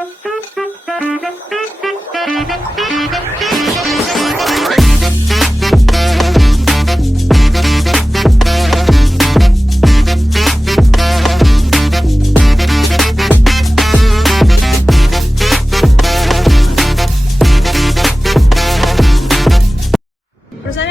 Perusahaan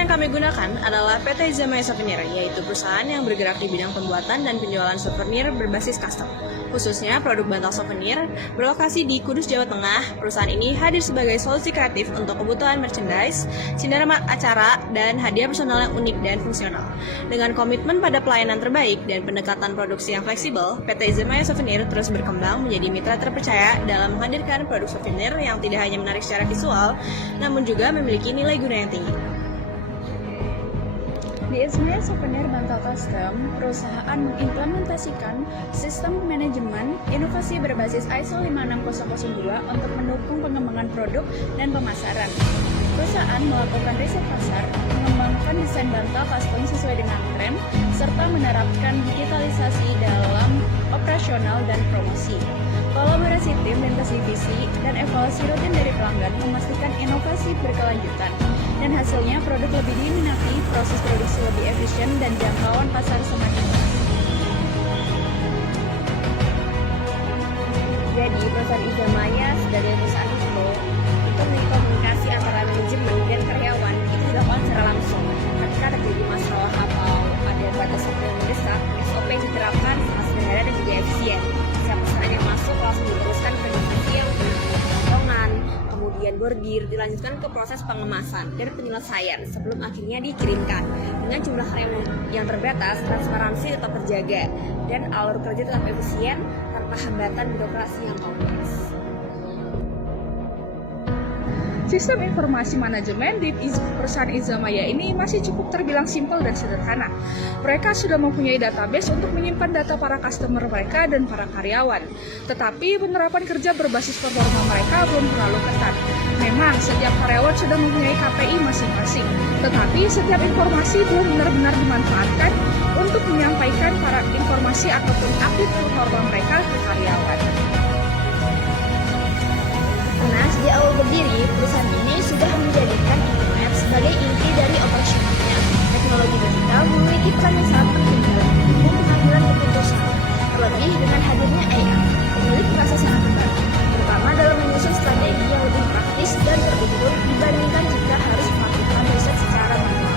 yang kami gunakan adalah PT Izamaya Souvenir, yaitu perusahaan yang bergerak di bidang pembuatan dan penjualan souvenir berbasis custom. Khususnya produk bantal souvenir berlokasi di Kudus, Jawa Tengah. Perusahaan ini hadir sebagai solusi kreatif untuk kebutuhan merchandise, sinar acara, dan hadiah personal yang unik dan fungsional. Dengan komitmen pada pelayanan terbaik dan pendekatan produksi yang fleksibel, PT Izamaya Souvenir terus berkembang menjadi mitra terpercaya dalam menghadirkan produk souvenir yang tidak hanya menarik secara visual, namun juga memiliki nilai guna yang tinggi. Di Izamaya Souvenir Bantal Custom, perusahaan mengimplementasikan sistem manajemen inovasi berbasis ISO 56002 untuk mendukung pengembangan produk dan pemasaran. Perusahaan melakukan riset pasar, mengembangkan desain bantal custom sesuai dengan tren, serta menerapkan digitalisasi dalam operasional dan promosi. Kolaborasi tim lintas divisi dan evaluasi rutin dari pelanggan memastikan inovasi berkelanjutan, dan hasilnya produk lebih diminati, proses produksi lebih efisien, dan jangkauan pasar semakin luas. Jadi, perusahaan Izamaya sebagai perusahaan itu komunikasi antara manajemen dan karyawan itu dilakukan secara langsung. Ketika terjadi masalah atau ada batas waktu yang mendesak, SOP diterapkan sangat sederhana dan juga efisien. Setiap pesanan yang masuk langsung diteruskan ke divisi yang potongan, kemudian bordir, dilanjutkan ke proses pengemasan dan penyelesaian sebelum akhirnya dikirimkan. Dengan jumlah karyawan yang terbatas, transparansi tetap terjaga dan alur kerja tetap efisien tanpa hambatan birokrasi yang kompleks. Sistem informasi manajemen di perusahaan Izamaya ini masih cukup terbilang simpel dan sederhana. Mereka sudah mempunyai database untuk menyimpan data para customer mereka dan para karyawan. Tetapi penerapan kerja berbasis performa mereka belum terlalu ketat. Memang setiap karyawan sudah mempunyai KPI masing-masing, tetapi setiap informasi belum benar-benar dimanfaatkan untuk menyampaikan para informasi ataupun update performa mereka ke karyawan. Karena sejak awal berdiri, perusahaan ini sudah menjadikan internet sebagai inti dari operasionalnya. Teknologi digital memiliki peran yang sangat penting dalam mendukung pengambilan keputusan. Terlebih dengan hadirnya AI, memiliki rasa sangat membantu, terutama dalam menyusun strategi yang lebih praktis dan terukur dibandingkan jika harus melakukan riset secara manual.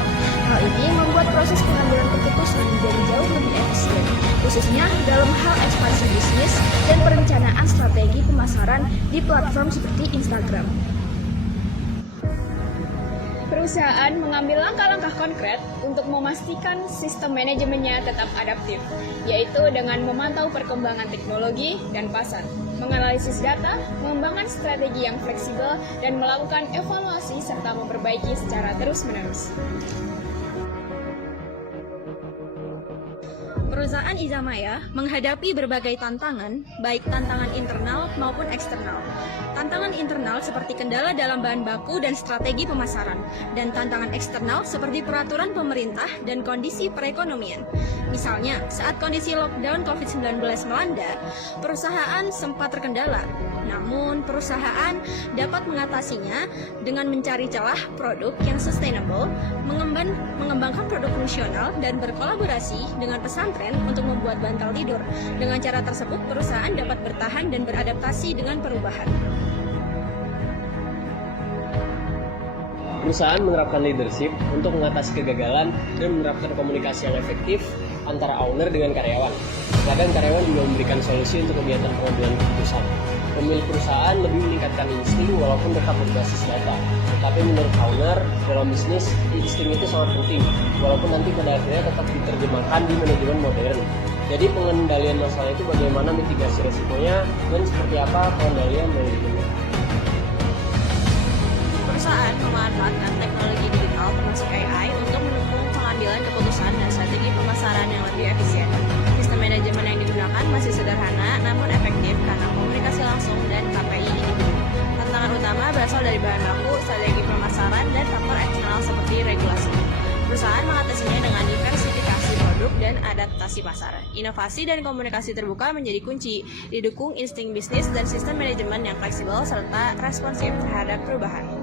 Hal ini membuat proses pengambilan keputusan menjadi jauh lebih efisien, khususnya dalam hal ekspansi bisnis dan perencanaan strategi pemasaran di platform seperti Instagram. Perusahaan mengambil langkah-langkah konkret untuk memastikan sistem manajemennya tetap adaptif, yaitu dengan memantau perkembangan teknologi dan pasar, menganalisis data, mengembangkan strategi yang fleksibel, dan melakukan evaluasi serta memperbaiki secara terus-menerus. Perusahaan Izamaya menghadapi berbagai tantangan, baik tantangan internal maupun eksternal. Tantangan internal seperti kendala dalam bahan baku dan strategi pemasaran, dan tantangan eksternal seperti peraturan pemerintah dan kondisi perekonomian. Misalnya, saat kondisi lockdown COVID-19 melanda, perusahaan sempat terkendala. Namun, perusahaan dapat mengatasinya dengan mencari celah produk yang sustainable, mengembangkan produk fungsional, dan berkolaborasi dengan pesantren untuk membuat bantal tidur. Dengan cara tersebut, perusahaan dapat bertahan dan beradaptasi dengan perubahan. Perusahaan menerapkan leadership untuk mengatasi kegagalan dan menerapkan komunikasi yang efektif antara owner dengan karyawan. Kadang karyawan juga memberikan solusi untuk kegiatan pengambilan keputusan. Pemilik perusahaan lebih meningkatkan insting walaupun tetap berbasis data. Tetapi menurut owner, dalam bisnis, insting itu sangat penting, walaupun nanti pada akhirnya tetap diterjemahkan di manajemen modern. Jadi pengendalian masalah itu bagaimana mitigasi resikonya dan seperti apa pengendalian manajemennya. Perusahaan memanfaatkan teknologi digital termasuk AI untuk mendukung pengambilan keputusan dan strategi pemasaran yang lebih efisien. Sistem manajemen yang digunakan masih sederhana namun efektif karena komunikasi langsung dan KPI individu. Tantangan utama berasal dari bahan baku, strategi pemasaran, dan faktor eksternal seperti regulasi. Perusahaan mengatasinya dengan diversifikasi produk dan adaptasi pasar. Inovasi dan komunikasi terbuka menjadi kunci, didukung insting bisnis dan sistem manajemen yang fleksibel serta responsif terhadap perubahan.